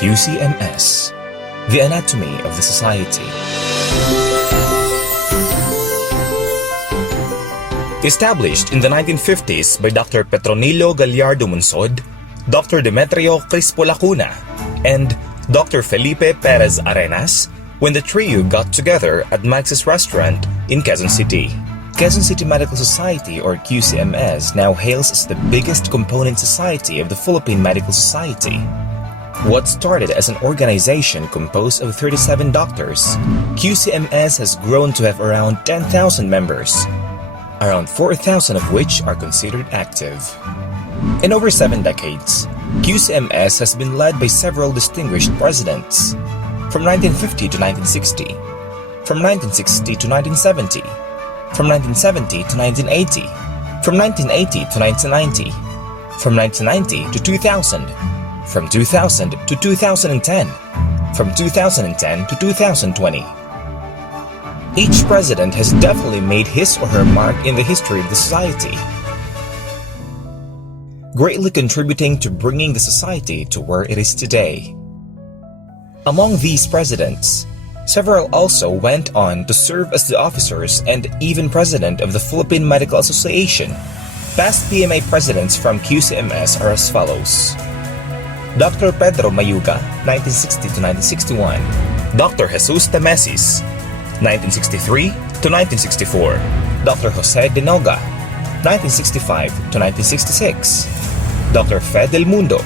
Qcms, the anatomy of the society. Established in the 1950s by Dr. Petronilo Gallardo Munsod, Dr. Demetrio Crispo Lacuna, and Dr. Felipe Perez Arenas, when the trio got together at Max's restaurant in Quezon City. Quezon City Medical Society, or QCMS, now hails as the biggest component society of the Philippine Medical Society. What started as an organization composed of 37 doctors, QCMS has grown to have around 10,000 members, around 4,000 of which are considered active. In over 7 decades, QCMS has been led by several distinguished presidents, from 1950 to 1960, from 1960 to 1970, from 1970 to 1980, from 1980 to 1990, from 1990 to 2000, from 2000 to 2010, from 2010 to 2020. Each president has definitely made his or her mark in the history of the society, greatly contributing to bringing the society to where it is today. Among these presidents, several also went on to serve as the officers and even president of the Philippine Medical Association. Past PMA presidents from QCMS are as follows: Dr. Pedro Mayuga, 1960 to 1961, Dr. Jesus Temesis, 1963 to 1964, Dr. Jose De Noga, 1965 to 1966, Dr. Fed Del Mundo,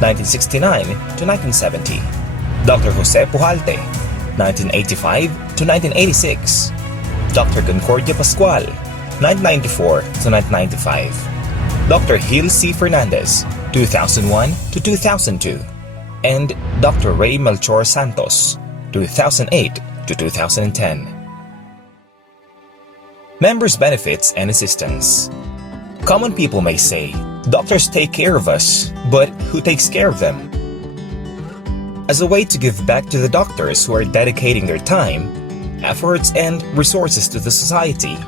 1969 to 1970, Dr. Jose Pujalte, 1985 to 1986, Dr. Concordia Pascual, 1994 to 1995, Dr. Gil C. Fernandez, 2001 to 2002, and Dr. Ray Melchor Santos, 2008 to 2010. Members' benefits and assistance. Common people may say, doctors take care of us, but who takes care of them? As a way to give back to the doctors who are dedicating their time, efforts, and resources to the society,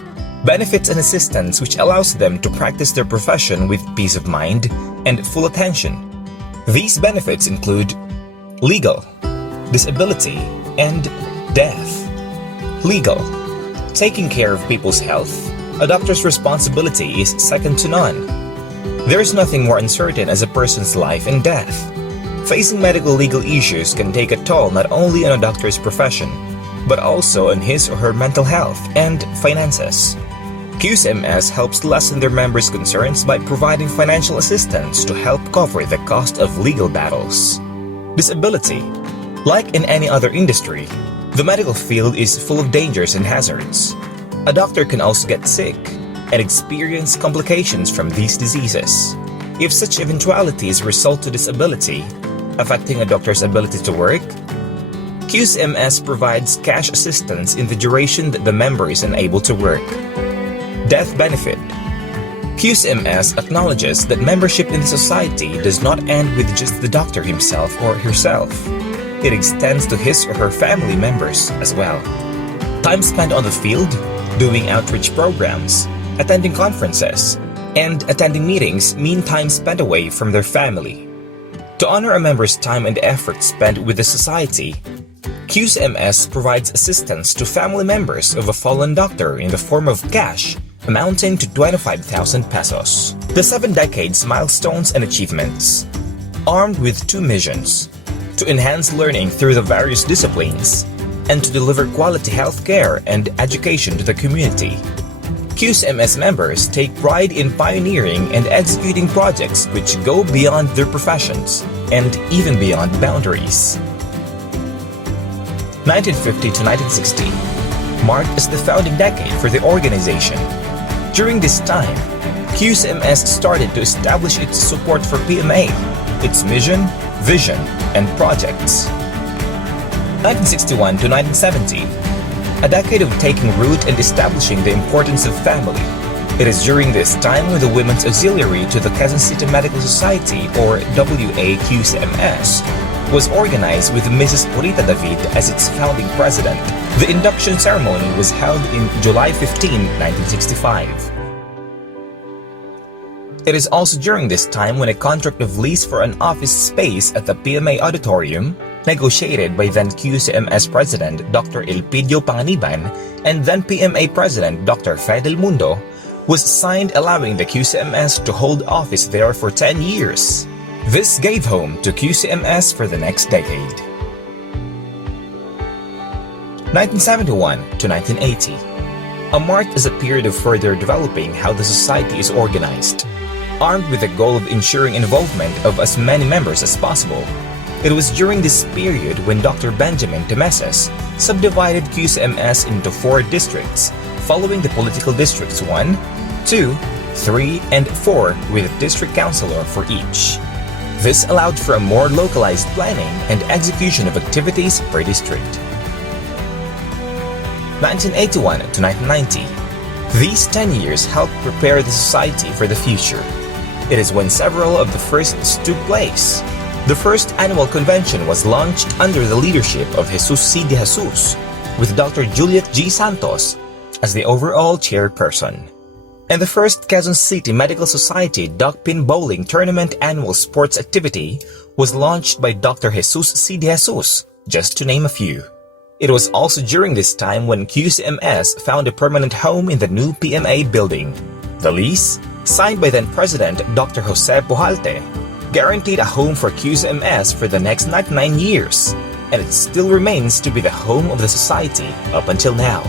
benefits and assistance which allows them to practice their profession with peace of mind and full attention. These benefits include legal, disability, and death. Legal. Taking care of people's health, a doctor's responsibility is second to none. There is nothing more uncertain as a person's life and death. Facing medical legal issues can take a toll not only on a doctor's profession, but also on his or her mental health and finances. QCMS helps lessen their members' concerns by providing financial assistance to help cover the cost of legal battles. Disability. Like in any other industry, the medical field is full of dangers and hazards. A doctor can also get sick and experience complications from these diseases. If such eventualities result to disability, affecting a doctor's ability to work, QCMS provides cash assistance in the duration that the member is unable to work. Death benefit. QCMS acknowledges that membership in the society does not end with just the doctor himself or herself. It extends to his or her family members as well. Time spent on the field, doing outreach programs, attending conferences, and attending meetings mean time spent away from their family. To honor a member's time and effort spent with the society, QCMS provides assistance to family members of a fallen doctor in the form of cash, amounting to 25,000 pesos. The 7 decades milestones and achievements. Armed with 2 missions: to enhance learning through the various disciplines, and to deliver quality health care and education to the community. QCMS members take pride in pioneering and executing projects which go beyond their professions and even beyond boundaries. 1950 to 1960 marked as the founding decade for the organization. During this time, QCMS started to establish its support for PMA, its mission, vision, and projects. 1961 to 1970, a decade of taking root and establishing the importance of family. It is during this time when the Women's Auxiliary to the Quezon City Medical Society, or WAQCMS, was organized with Mrs. Purita David as its founding president. The induction ceremony was held in July 15, 1965. It is also during this time when a contract of lease for an office space at the PMA auditorium, negotiated by then QCMS President Dr. Elpidio Panganiban and then PMA President Dr. Fidel Mundo, was signed allowing the QCMS to hold office there for 10 years. This gave home to QCMS for the next decade. 1971 to 1980. Marked as a period of further developing how the society is organized, armed with the goal of ensuring involvement of as many members as possible. It was during this period when Dr. Benjamin Temeses subdivided QCMS into 4 districts, following the political districts 1, 2, 3, and 4 with a district councilor for each. This allowed for a more localized planning and execution of activities per district. 1981 to 1990. These 10 years helped prepare the society for the future. It is when several of the firsts took place. The first annual convention was launched under the leadership of Jesus C. de Jesus, with Dr. Juliet G. Santos as the overall chairperson. And the first Quezon City Medical Society Duckpin Bowling Tournament annual sports activity was launched by Dr. Jesus C. de Jesus, just to name a few. It was also during this time when QCMS found a permanent home in the new PMA building. The lease, signed by then President Dr. Jose Pujalte, guaranteed a home for QCMS for the next 99 years, and it still remains to be the home of the society up until now.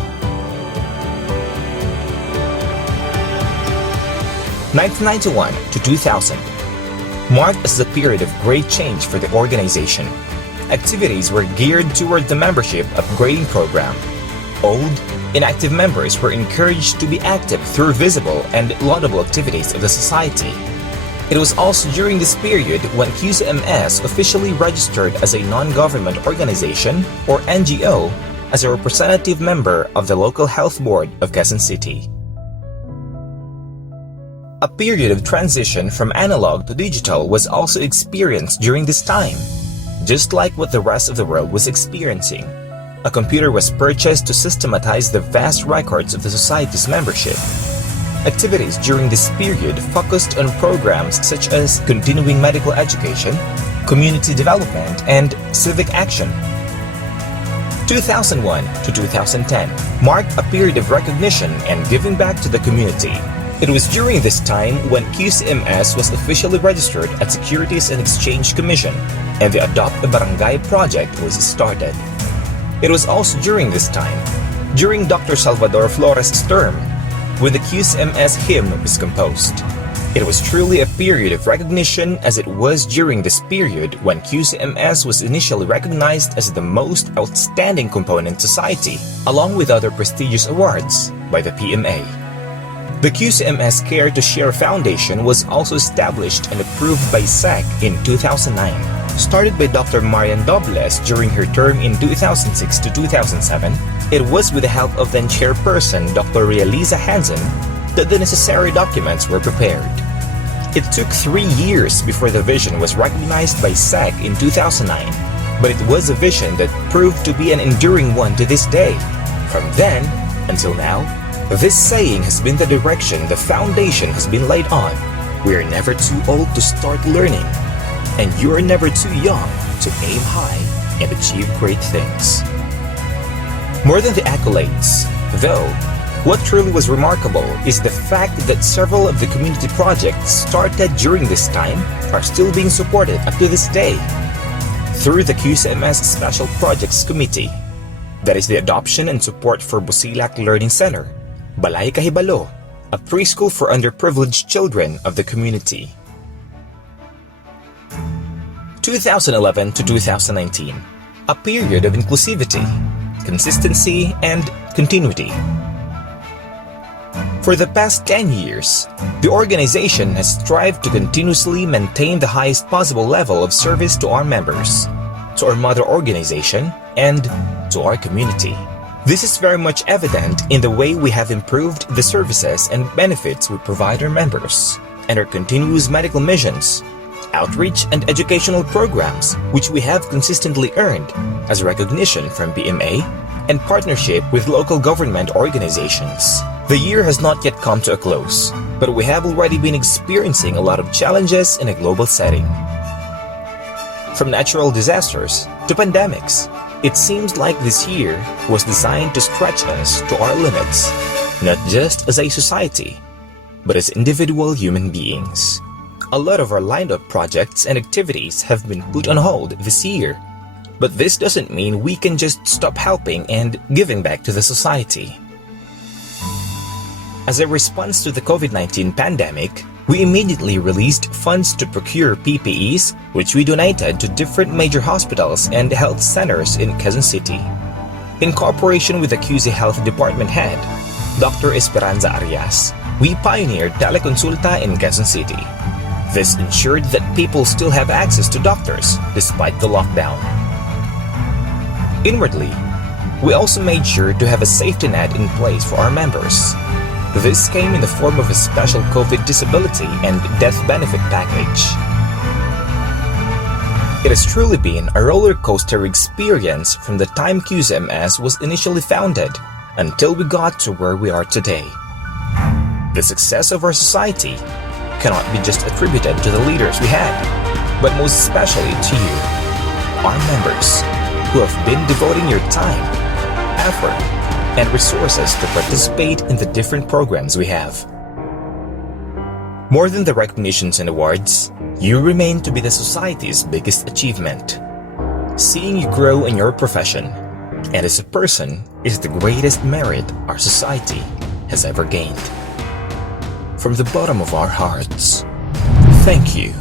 1991 to 2000 marked as a period of great change for the organization. Activities were geared toward the membership upgrading program. Old, inactive members were encouraged to be active through visible and laudable activities of the society. It was also during this period when QCMS officially registered as a non-government organization, or NGO, as a representative member of the local health board of Quezon City. A period of transition from analog to digital was also experienced during this time. Just like what the rest of the world was experiencing, a computer was purchased to systematize the vast records of the society's membership. Activities during this period focused on programs such as continuing medical education, community development, and civic action. 2001 to 2010 marked a period of recognition and giving back to the community. It was during this time when QCMS was officially registered at Securities and Exchange Commission and the Adopt a Barangay project was started. It was also during this time, during Dr. Salvador Flores' term, when the QCMS hymn was composed. It was truly a period of recognition, as it was during this period when QCMS was initially recognized as the most outstanding component society, along with other prestigious awards, by the PMA. The QCMS Care to Share Foundation was also established and approved by SEC in 2009. Started by Dr. Marian Dobles during her term in 2006 to 2007, it was with the help of then chairperson Dr. Realiza Hansen that the necessary documents were prepared. It took 3 years before the vision was recognized by SEC in 2009, but it was a vision that proved to be an enduring one to this day. From then until now, this saying has been the direction the foundation has been laid on. We are never too old to start learning, and you are never too young to aim high and achieve great things. More than the accolades, though, what truly was remarkable is the fact that several of the community projects started during this time are still being supported up to this day through the QCMS Special Projects Committee. That is the Adoption and Support for Busilak Learning Center, Balay Kahibalo, a preschool for underprivileged children of the community. 2011 to 2019, a period of inclusivity, consistency, and continuity. For the past 10 years, the organization has strived to continuously maintain the highest possible level of service to our members, to our mother organization, and to our community. This is very much evident in the way we have improved the services and benefits we provide our members, and our continuous medical missions, outreach and educational programs which we have consistently earned as recognition from BMA and partnership with local government organizations. The year has not yet come to a close, but we have already been experiencing a lot of challenges in a global setting. From natural disasters to pandemics, it seems like this year was designed to stretch us to our limits, not just as a society, but as individual human beings. A lot of our lined-up projects and activities have been put on hold this year, but this doesn't mean we can just stop helping and giving back to the society. As a response to the COVID-19 pandemic, we immediately released funds to procure PPEs, which we donated to different major hospitals and health centers in Quezon City. In cooperation with the QC Health Department Head, Dr. Esperanza Arias, we pioneered teleconsulta in Quezon City. This ensured that people still have access to doctors despite the lockdown. Inwardly, we also made sure to have a safety net in place for our members. This came in the form of a special COVID disability and death benefit package. It has truly been a roller coaster experience from the time Qcms was initially founded until we got to where we are today. The success of our society cannot be just attributed to the leaders we had, but most especially to you, our members, who have been devoting your time, effort, and resources to participate in the different programs we have. More than the recognitions and awards, you remain to be the society's biggest achievement. Seeing you grow in your profession and as a person is the greatest merit our society has ever gained. From the bottom of our hearts, thank you.